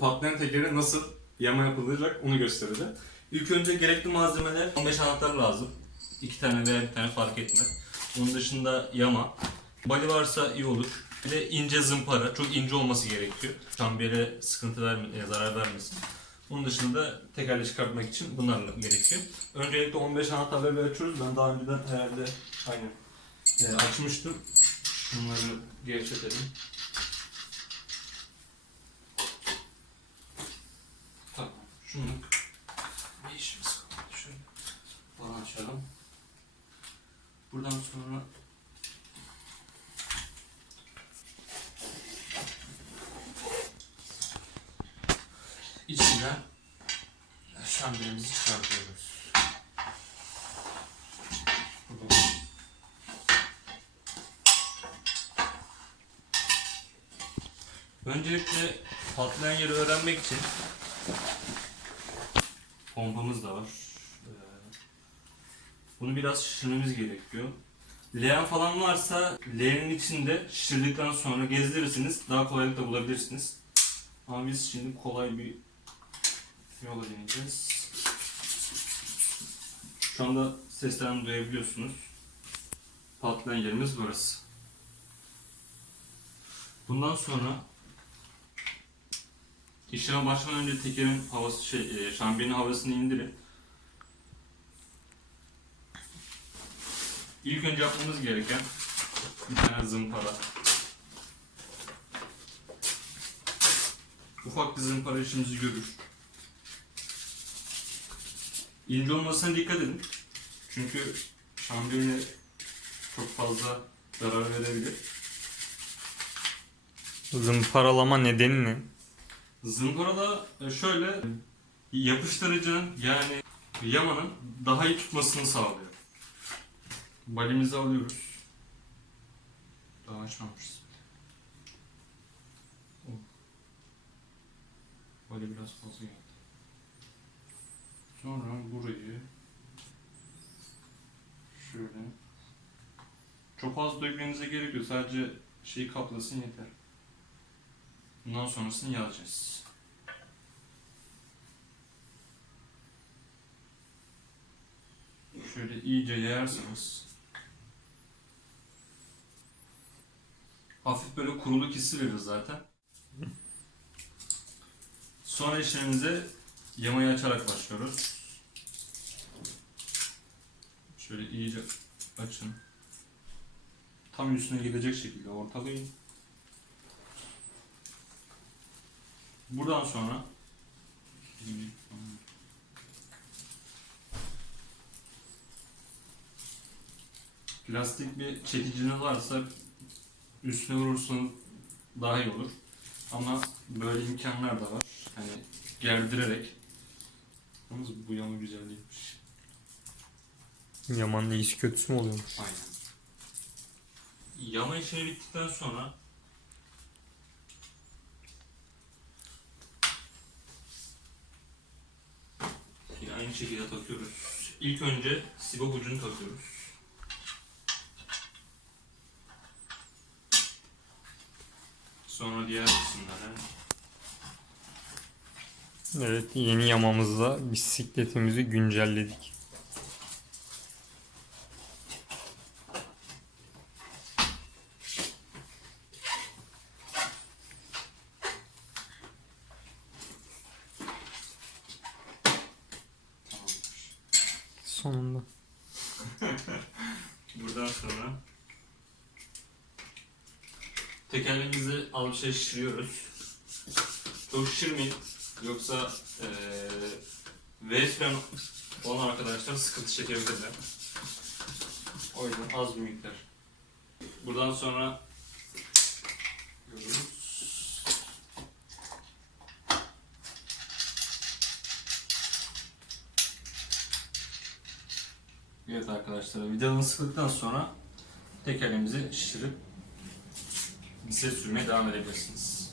patlayan tekere nasıl yama yapılacak onu göstereceğim. İlk önce gerekli malzemeler 15 anahtar lazım. 2 tane veya bir tane fark etmez. Onun dışında yama. Bali varsa iyi olur. Bir de ince zımpara. Çok ince olması gerekiyor. Şambiyere sıkıntı verme, e, zarar vermesin. Onun dışında tekerle çıkartmak için bunlarla gerekiyor. Öncelikle 15 anahtarları açıyoruz. Ben daha önceden herhalde aynen e, açmıştım. Bunları. Tamam. Şunu bir işimiz kaldı. Şöyle falan açalım. Buradan sonra içinden şambirimizi çıkartıyoruz. Öncelikle patlayan yeri öğrenmek için pompamız da var. Ee, Bunu biraz şişirmemiz gerekiyor. Leğen falan varsa leğenin içinde şişirdikten sonra gezdirirsiniz. Daha kolaylıkla bulabilirsiniz. Ama biz şimdi kolay bir yola deneyeceğiz. Şu anda seslerini duyabiliyorsunuz. Patlayan yerimiz burası. Bundan sonra işleme başlamadan önce tekerin havası şey, e, şambiyenin havasını indirin. İlk önce yapmamız gereken bir tane zımpara. Ufak bir zımpara işimizi görür. İnce olmasına dikkat edin. Çünkü şambiyone çok fazla zarar verebilir. Zımparalama nedeni ne? Zımparada e, şöyle yapıştırıcının yani yamanın daha iyi tutmasını sağlıyor. Balimizi alıyoruz. Daha açmamışız. Oh. Bali biraz fazla geldi. Sonra burayı şöyle çok az dökmenize gerek yok. Sadece şeyi kaplasın yeter. Bundan sonrasını yazacağız. Şöyle iyice yayarsanız hafif böyle kuruluk hissi verir zaten. Sonra işlemimize yamayı açarak başlıyoruz. Şöyle iyice açın. Tam üstüne gidecek şekilde ortalayın. Buradan sonra plastik bir çekiciniz varsa üstüne vurursanız daha iyi olur. Ama böyle imkanlar da var. Hani gerdirerek. Yalnız bu yama güzel değilmiş. Yamanın iyisi kötüsü mü oluyormuş? Aynen. Yama işini bittikten sonra aynı şekilde takıyoruz. İlk önce sibop ucunu takıyoruz. Sonra diğer kısımlara. Evet yeni yamamızla bisikletimizi güncelledik. Sonunda. Buradan sonra tekerleğimizi al bir şey şişiriyoruz. Çok şişirmeyin. Yoksa eee V fren olan arkadaşlar sıkıntı çekebilirler. O yüzden az bir miktar. Buradan sonra Evet arkadaşlar vidanını sıktıktan sonra tekerleğimizi şişirip bize sürmeye devam edebilirsiniz.